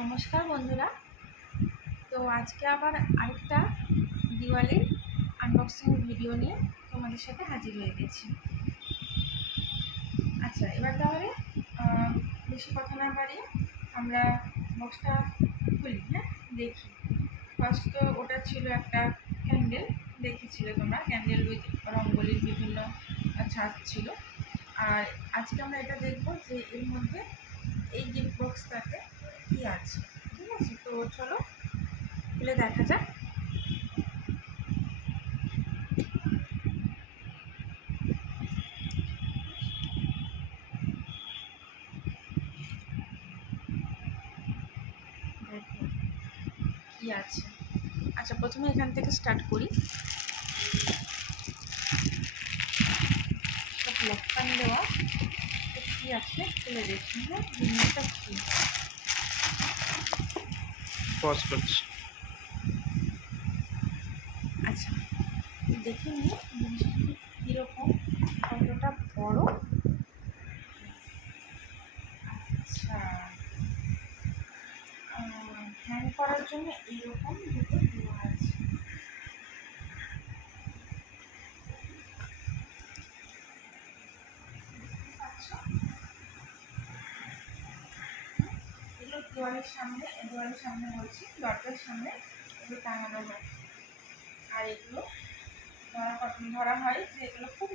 নমস্কার বন্ধুরা। তো আজকে আবার আরেকটা দিওয়ালির আনবক্সিং ভিডিও নিয়ে তোমাদের সাথে হাজির হয়ে গেছি। আচ্ছা, এবার তাহলে বেশি কথা না বাড়িয়ে আমরা বক্সটা খুলি। হ্যাঁ, দেখি। ফার্স্ট তো ওটা ছিল একটা ক্যান্ডেল, দেখেছিলে তোমরা, ক্যান্ডেল উইথ রঙ্গোলির বিভিন্ন ছাঁচ ছিল। আর আজকে আমরা এটা দেখবো যে এর মধ্যে এই গিফট বক্সটাতে কী আছে। ঠিক আছে, তো চলো খুলে দেখা যাক। দেখো কী আছে। আচ্ছা, প্রথমে এখান থেকে স্টার্ট করি। সব লক্ষণ দেওয়া। তো কী আছে খুলে দেখি। হ্যাঁ, জিনিসটা কী। পজ করছি। আচ্ছা, দেখে নিই জিনিসটা কীরকম, কতটা বড়। আচ্ছা, হ্যাং করার জন্য এইরকম দুটো দেওয়া আছে। এগুলো দেওয়ালের সামনে বলছি, দরজার সামনে এগুলো টাঙানো হয়। আর এগুলো ধরা হয় যে এগুলো খুব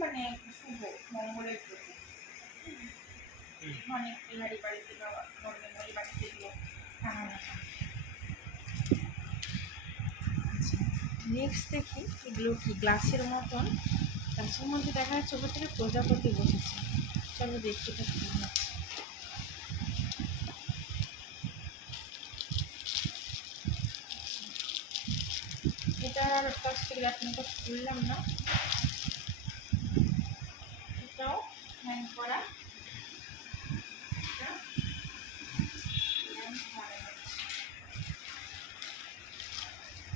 শুভ, মঙ্গলের প্রতীক। অনেক বিহারি বাড়িতে বা নর্মালি বাড়িতে এগুলো টাঙানো হয়। আচ্ছা, নেক্সট দেখি এগুলো কি। গ্লাসের মধ্যে দেখা যাচ্ছে ওপর থেকে প্রজাপতি বসেছে। চলো দেখি এটা কী হচ্ছে। এটার কাছ থেকে এখনটা খুললাম না। এটাও হ্যাং করা।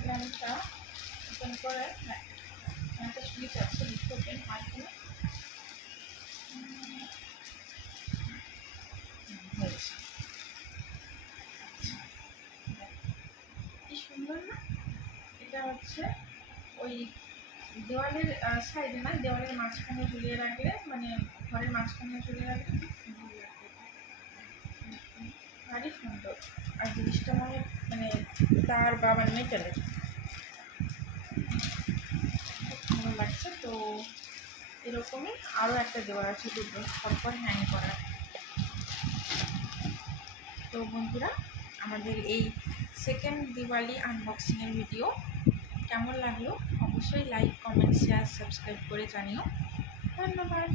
ল্যাম্পটা ওপেন করে, একটা সুইচ আছে, লিফট ওপেন হয় কিনা। হয়েছে। কি সুন্দর না। এটা হচ্ছে ওই দেওয়ালের সাইডে না, দেওয়ালের মাঝখানে ঝুলিয়ে রাখলে, ঘরের মাঝখানে ঝুলিয়ে রাখলে খুব সুন্দর লাগবে। ভারী সুন্দর। আর জিনিসটা তার বা মেটালের, খুব ভালো লাগছে। তো এরকমই আরও একটা দেওয়া আছে, দুটো পরপর হ্যাং করা। তো বন্ধুরা, আমাদের এই সেকেন্ড দিওয়ালি আনবক্সিংয়ের ভিডিও কেমন লাগলো অবশ্যই লাইক, কমেন্ট, শেয়ার, সাবস্ক্রাইব করে জানিও। ধন্যবাদ।